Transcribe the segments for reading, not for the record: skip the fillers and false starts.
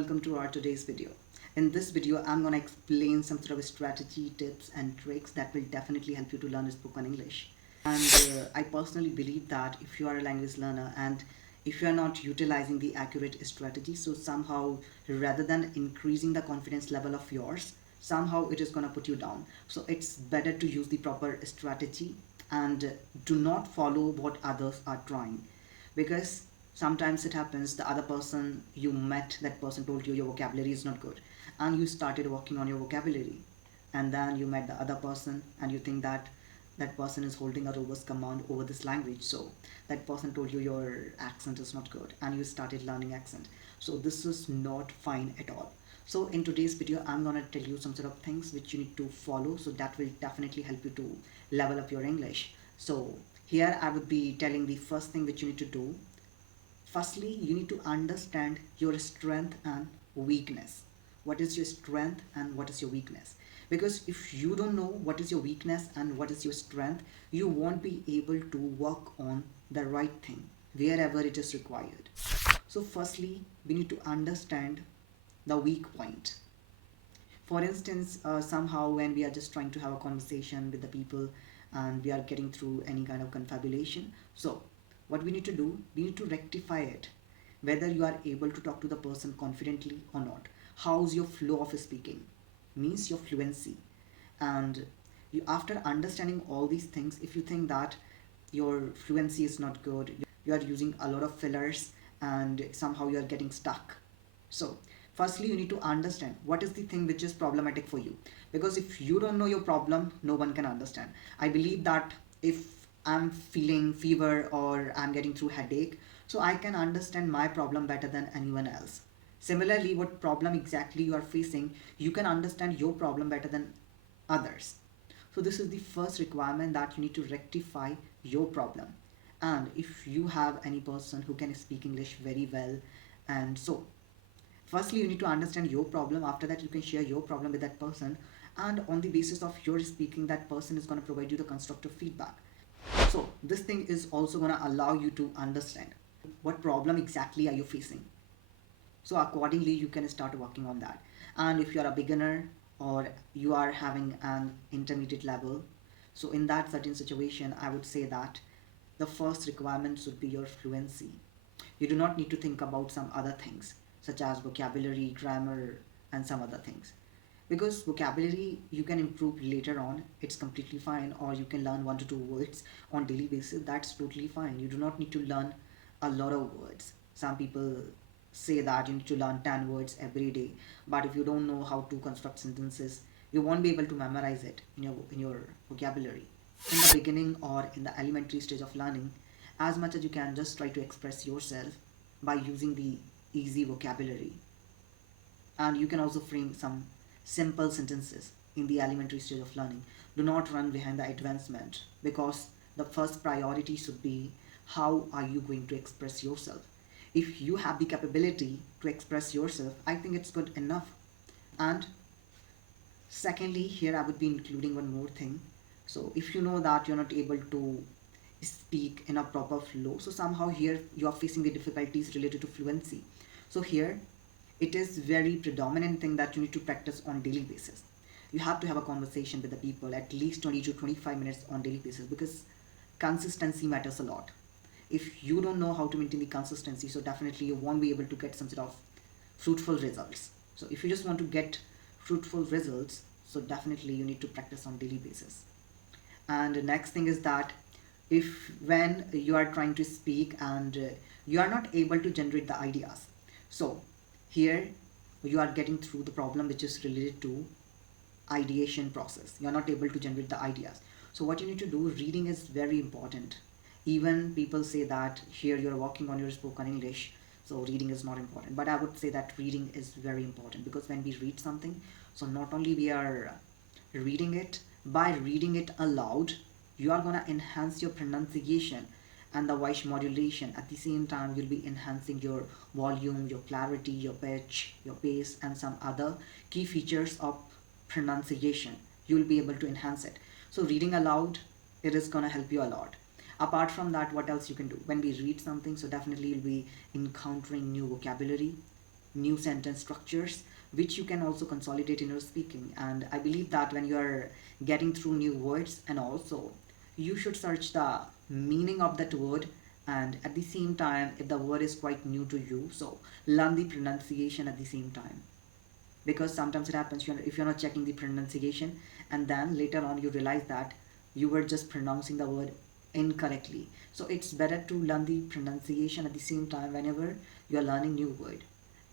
welcome to our today's video. In this video, I'm gonna explain some sort of strategy, tips and tricks that will definitely help you to learn spoken English. And I personally believe that if you are a language learner and if you are not utilizing the accurate strategy, so somehow rather than increasing the confidence level of yours, somehow it is gonna put you down. So it's better to use the proper strategy and do not follow what others are trying, because sometimes it happens the other person you met, that person told you your vocabulary is not good and you started working on your vocabulary, and then you met the other person and you think that that person is holding a robust command over this language. So that person told you your accent is not good and you started learning accent. So this is not fine at all. So in today's video, I'm gonna tell you some sort of things which you need to follow, so that will definitely help you to level up your English. So here I would be telling the first thing which you need to do. Firstly, you need to understand your strength and weakness. What is your strength and what is your weakness? Because if you don't know what is your weakness and what is your strength, you won't be able to work on the right thing wherever it is required. So firstly, we need to understand the weak point. For instance, somehow when we are just trying to have a conversation with the people and we are getting through any kind of confabulation, so what we need to do, we need to rectify it, whether you are able to talk to the person confidently or not. How's your flow of speaking, means your fluency. And you, after understanding all these things, if you think that your fluency is not good, you are using a lot of fillers and somehow you are getting stuck, so firstly you need to understand what is the thing which is problematic for you, because if you don't know your problem, no one can understand. I believe that if I'm feeling fever or I'm getting through headache, so I can understand my problem better than anyone else. Similarly, what problem exactly you are facing, you can understand your problem better than others. So this is the first requirement, that you need to rectify your problem. And if you have any person who can speak English very well, and so firstly you need to understand your problem, after that you can share your problem with that person, and on the basis of your speaking, that person is going to provide you the constructive feedback. So this thing is also going to allow you to understand what problem exactly are you facing, so accordingly you can start working on that. And if you are a beginner or you are having an intermediate level, so in that certain situation I would say that the first requirement should be your fluency. You do not need to think about some other things such as vocabulary, grammar and some other things, because vocabulary you can improve later on, it's completely fine, or you can learn 1 to 2 words on daily basis, that's totally fine. You do not need to learn a lot of words. Some people say that you need to learn 10 words every day, but if you don't know how to construct sentences, you won't be able to memorize it in your vocabulary. In the beginning or in the elementary stage of learning, as much as you can, just try to express yourself by using the easy vocabulary. And you can also frame some simple sentences in the elementary stage of learning. Do not run behind the advancement, because the first priority should be how are you going to express yourself. If you have the capability to express yourself, I think it's good enough. And secondly, here I would be including one more thing. So if you know that you're not able to speak in a proper flow, so somehow here you are facing the difficulties related to fluency. So here it is very predominant thing that you need to practice on daily basis. You have to have a conversation with the people at least 20 to 25 minutes on daily basis, because consistency matters a lot. If you don't know how to maintain the consistency, so definitely you won't be able to get some sort of fruitful results. So if you just want to get fruitful results, so definitely you need to practice on daily basis. And the next thing is that if when you are trying to speak and you are not able to generate the ideas, so here you are getting through the problem which is related to ideation process, you are not able to generate the ideas. So what you need to do, reading is very important. Even people say that here you're working on your spoken English, so reading is not important, but I would say that reading is very important, because when we read something, so not only we are reading it, by reading it aloud, you are gonna enhance your pronunciation and the voice modulation. At the same time, you'll be enhancing your volume, your clarity, your pitch, your pace and some other key features of pronunciation. You'll be able to enhance it. So reading aloud, it is gonna help you a lot. Apart from that, what else you can do when we read something? So definitely you'll be encountering new vocabulary, new sentence structures, which you can also consolidate in your speaking. And I believe that when you are getting through new words, and also you should search the meaning of that word, and at the same time, if the word is quite new to you, so learn the pronunciation at the same time. Because sometimes it happens, if you're not checking the pronunciation, and then later on you realize that you were just pronouncing the word incorrectly. So it's better to learn the pronunciation at the same time whenever you're learning new word.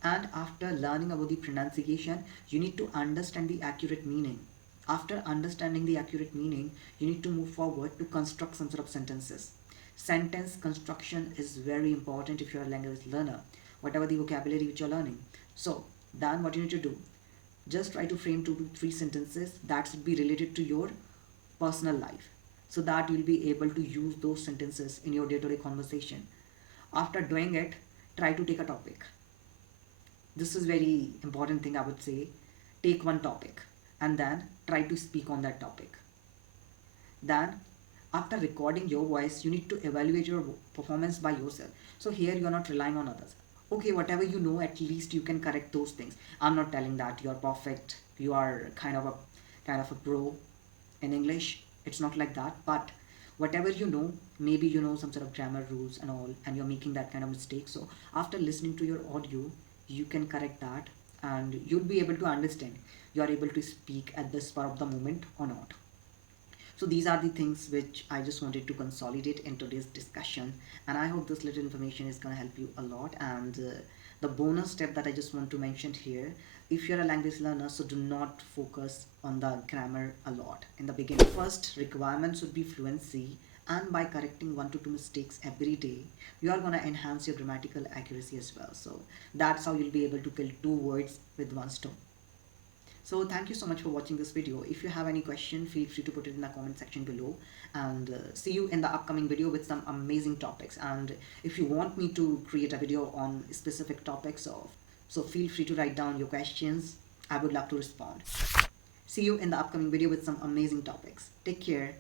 And after learning about the pronunciation, you need to understand the accurate meaning. After understanding the accurate meaning, you need to move forward to construct some sort of sentences. Sentence construction is very important if you're a language learner, whatever the vocabulary which you're learning. So then what you need to do, just try to frame 2 to 3 sentences that should be related to your personal life, so that you'll be able to use those sentences in your day-to-day conversation. After doing it, try to take a topic. This is very important thing, I would say. Take one topic and then try to speak on that topic. Then after recording your voice, you need to evaluate your performance by yourself. So here you are not relying on others. Okay, whatever you know, at least you can correct those things. I'm not telling that you're perfect, you are kind of a pro in English. It's not like that. But whatever you know, maybe you know some sort of grammar rules and all, and you're making that kind of mistake. So after listening to your audio, you can correct that, and you'll be able to understand you are able to speak at this part of the moment or not. So these are the things which I just wanted to consolidate in today's discussion, and I hope this little information is going to help you a lot. And the bonus step that I just want to mention here, if you're a language learner, so do not focus on the grammar a lot in the beginning. First requirement should be fluency, and by correcting 1 to 2 mistakes every day, you are going to enhance your grammatical accuracy as well. So that's how you'll be able to kill 2 words with 1 stone. So thank you so much for watching this video. If you have any question, feel free to put it in the comment section below, and see you in the upcoming video with some amazing topics. And if you want me to create a video on specific topics, so feel free to write down your questions. I would love to respond. See you in the upcoming video with some amazing topics. Take care.